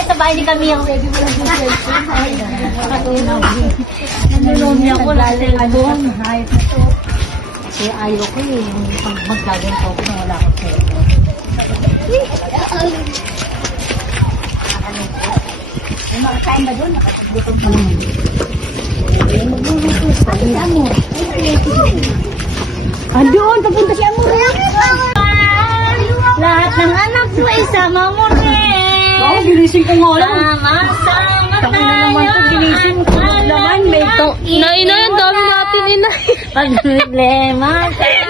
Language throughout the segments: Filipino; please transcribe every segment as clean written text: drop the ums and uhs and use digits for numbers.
tayo sa bahay ni Camille. Nanulong niya ako lang sa cellphone. Kasi ayaw ko eh. Pag magkaganto ko na wala ko cellphone. May makakain ba doon? Nakatagutong pa naman. Doon, papunta si Amore. Lahat ng anak mo isama mo rin. Oo, ginising ko nga lang. Sama-sama tayo. Naman ito, ginising ko naman. May to. Inay, ang dami natin, inay. Pag problema tayo.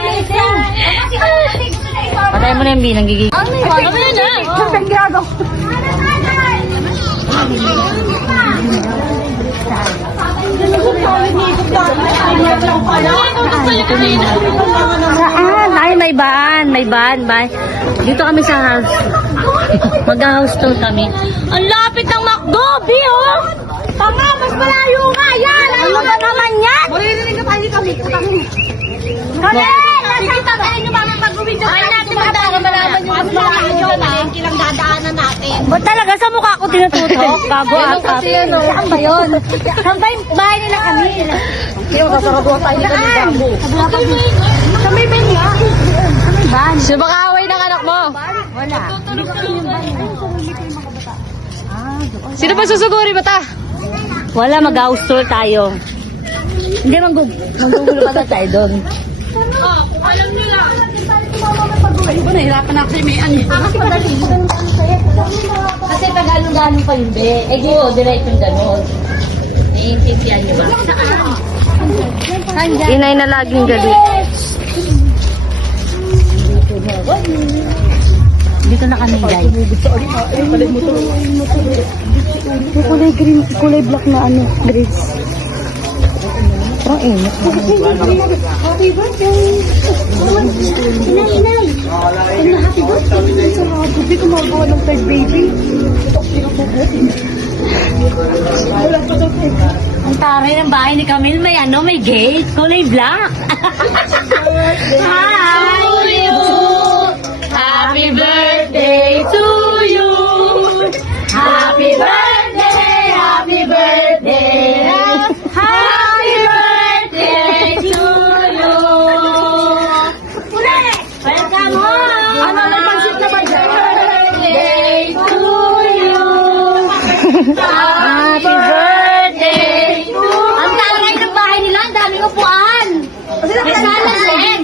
Patay mo na yung binang gigigil. Ano yun na? Saan ginagaw? Saan? Ay, may van. Dito kami sa house. Mag-house tour kami. Ang lapit ng McDo, oh! Tama, mas malayo nga yan! Ano ba naman yan? Maririnig ka tayo kami. Kami! Nakita tayo nyo ba mag-uwi dyan? Ay, natin magdaan. Malaman yung mas malayo na. Kilang dadaanan natin. Ba't talaga sa mukha ko tinututok? Bago Ganun kasi yan, oh. Saan ba yun? Saan ba yung bahay nila kami? Hindi, magkasaraduhan tayo dito ng gago. Sa may van nga. Sa may van. Sino baka away ng anak mo? Wala. Hindi ko yung van. Sino pa susuguri ba ta? Wala, mag-house tour tayo. Hindi, manggugulo pa tayo doon. Alam nyo lang. Ay, ba nahirapan ako sa may ano. Kasi tagalong-galong pa yun, be. Eh, di ko, direct yung gano'n. Naiintindihan niyo ba? Saan? Inay na laging galit. Dito na kami, guys. Kulay green, kulay black na ano, grades. Parang init. Happy birthday! Inay! Happy birthday! Hindi ko magawa ng third baby. Ang taray ng bahay ni Camille, may gate, kulay black. Hi! Happy birthday to you. Happy birthday! Happy birthday! Happy birthday to you! Welcome home! Ano, may pansit na ba dyan? Birthday to you! Happy birthday to you! Ang taray ng bahay nila, ang daming upuan! May sala din!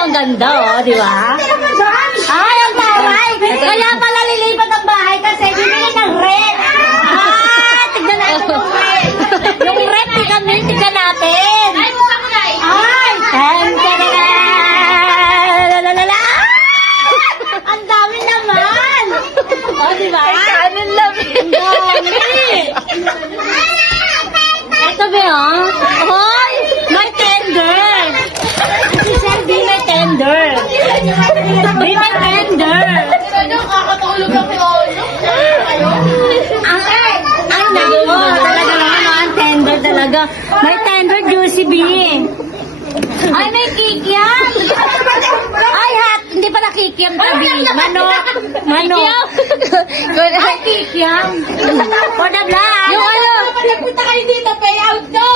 Ang ganda, oh, di ba? Ay, ang taray! Kaya pala lilipat ang bahay kasi bibili ng rent. Ah, tignan natin yung rent. Yung rent, tignan natin. Ay, mukha mo na eh. Ay, lalalala. Ang dami naman. Oh, di ba? Kanin lang. Ang dami. Ito ba, oh? Hoy, may tender. Si Sir B may tender. B may tender. Kakatulog ang lolo. Ay, nako, talaga naman, ang tender talaga. May tender juicy B. Ay, may kikiam. Ay, hindi pa nakikiam tabi. Manok. Ay, kikiam. For the vlog. Yung ano? Punta kayo dito, pay out no.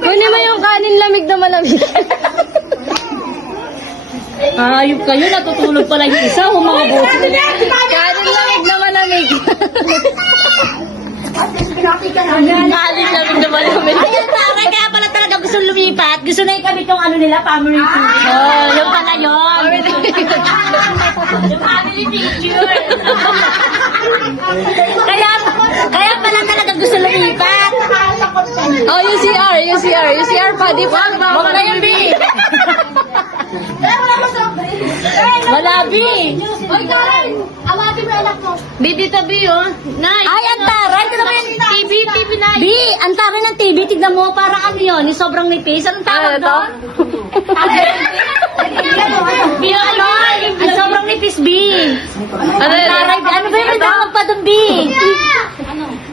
Kunin mo yung kanin lamig na malamig. Ayup kayo, natutulog pala yung isa, mga boss. Kanin lamig na malamig. Kanin lamig na malamig. Ayan, taray, kaya pala talaga gusto lumipat. Gusto na yung kami itong ano nila, family picture. Oh, yung pala yun. Yung family picture. kaya pala talaga gusto lumipat. Oh, yung CR pa, di ba? Baka na yung B. Wala, B. Oy, Karen! Awati mo anak mo. Baby tabi, oh. Nay. Ay, ang taray. Tignan mo yung TV, Nay. B, ang taray ng TV. Tignan mo, parang ano yun, yung sobrang nipis. Anong tawag Ano to? doon? B, ano? Ang sobrang nipis, B. Ano Ang yun? taray. Ano ba yung tawag pa doon, B? B.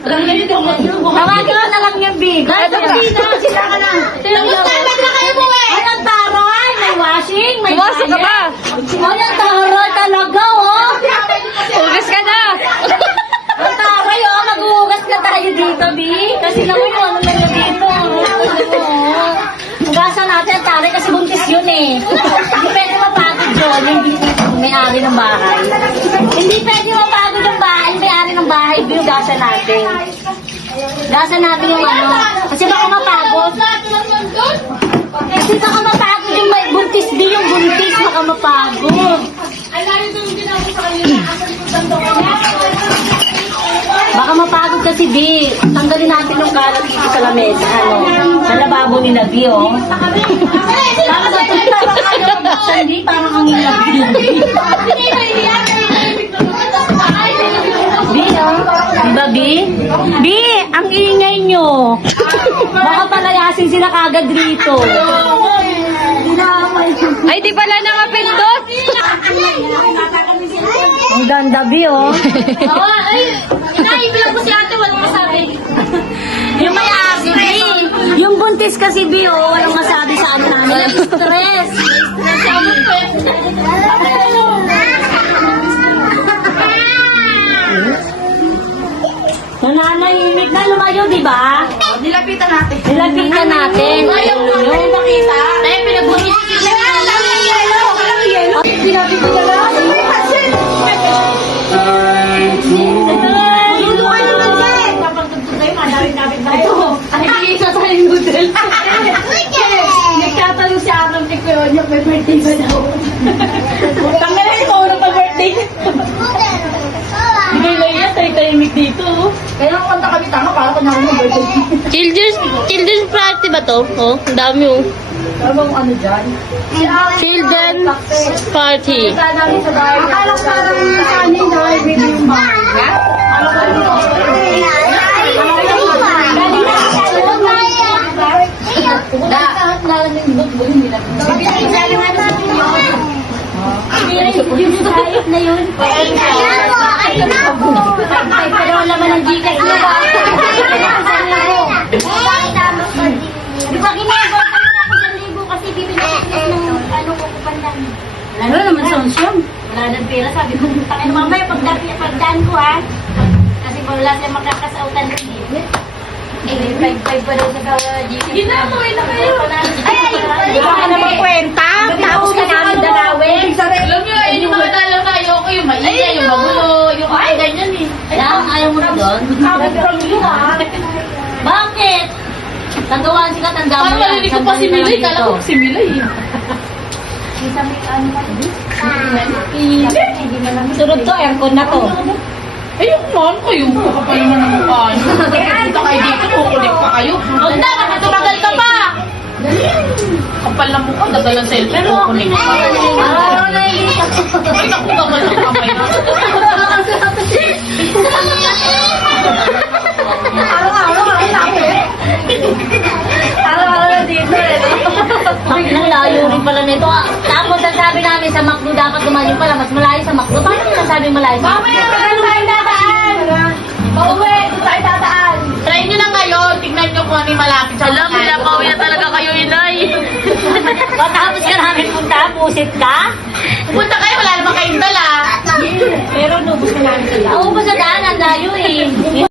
Tawagin mo na lang yung B. Guys, sila ka lang. Nagmustaban na kayo mo eh! Ay, ang taray! May washing, may Bumasok ka ba? Ay, ang taray talaga, oh! Hugas ka na! Ang taray, oh! Mag-uugas ka tayo dito, B. Kasi naman yung ano lang yung dito. Hugasan natin ang taray kasi buntis yun eh. Hindi pwede mapagod yun, hindi may-ari ng bahay. Hindi pwede mapagod yung bahay, may-ari ng bahay, B. Hugasan natin. Hugasan natin yung ano. Kasi baka mapagod. Kasi baka mapagod yung may buntis din, yung buntis baka mapagod. Baka mapagod kasi di. Tanggalin natin yung kalat dito sa lamesa, ano. Sa lababo ni Nabi, oh. Parang sa tuloy, parang ayaw magbuksan, di. Parang ang ilabi. Bi, oh. Diba, Bi? Bi, ang ingay nyo. Baka palayasin sila kagad rito. Ay, di pala nakapindot! Ang ganda, Bi, oh. Naibilang ko si ate, walang masabi. Yung may-ari, Bi. Yung buntis kasi, Bi, oh. Walang masabi sa ano namin. Stress. Nananahimik na lumayo, di ba? Nilapitan natin. Nilapitan natin. Ayaw mo kayo makita. Dahil pinag-bunis sila. Pinapitan ka na. Lutuan naman siya. Papagtugtog kayo, madami-dami tayo. Ay, hindi ka sa noodle. Nagtatanong si Aram ni Kuya niya, may birthday ba daw? Tanggalin ko na pa-birthday. Hindi lang yan, tayo-tahimik dito. Kaya ang kanta kami tama, para kung naman birthday. Children's party ba to? Oh, ang dami oh. Ano ano dyan? Children's party. Namin sa bahay. Akala ko parang kanin dahil may yung bahay. Ha? Akala ko na yun. Pero wala man ang Gcash mo ba? Di ba ginagawa ko na ako ng libo kasi bibili ko ng ano ko kupandan. Wala naman sa unsyon. Wala nang pera, sabi ko, takin mamaya pagdaan ko ha. Kasi wala siya makakasautan ng libo. Eh, 5-5 pa daw sa GC. Ginagawa na kayo. Di ba ka naman kwenta? Tapos ka namin dalawin. Alam nyo, yung mga dalaw na ayoko, yung maingay, yung magulo, yung ay, ganyan eh. Ayaw mo na doon? Bakit? Tagawaan si Katanda mo Parang narinig ko pa si Milay, kala ko si Milay. Sunod to, aircon na to. Ayun man, kayo, kapal naman ang mukha nyo. Punta kayo dito, kukulik pa kayo. Huwag na, baka tumagal ka pa. Kapal na mukha, dagal ang cellphone, kukulik pa. Ay, naku, dagal ang kamay. Araw-araw na dito eh. Ang layo rin pala nito. Tapos sasabi namin sa McDo dapat dumayo pala, mas malayo sa McDo. Paano nila sabi malayo sa McDo? Mamaya, tayo dadaan. Pauwi, tayo dadaan. Try nyo na ngayon, tignan nyo kung ano yung malapit. Alam, pinapauwi na talaga kayo, inay. Matapos ka namin punta, pusit ka? Pupunta kayo, wala naman kayong dala. Pero nubos na namin sila. Oo, basta daan.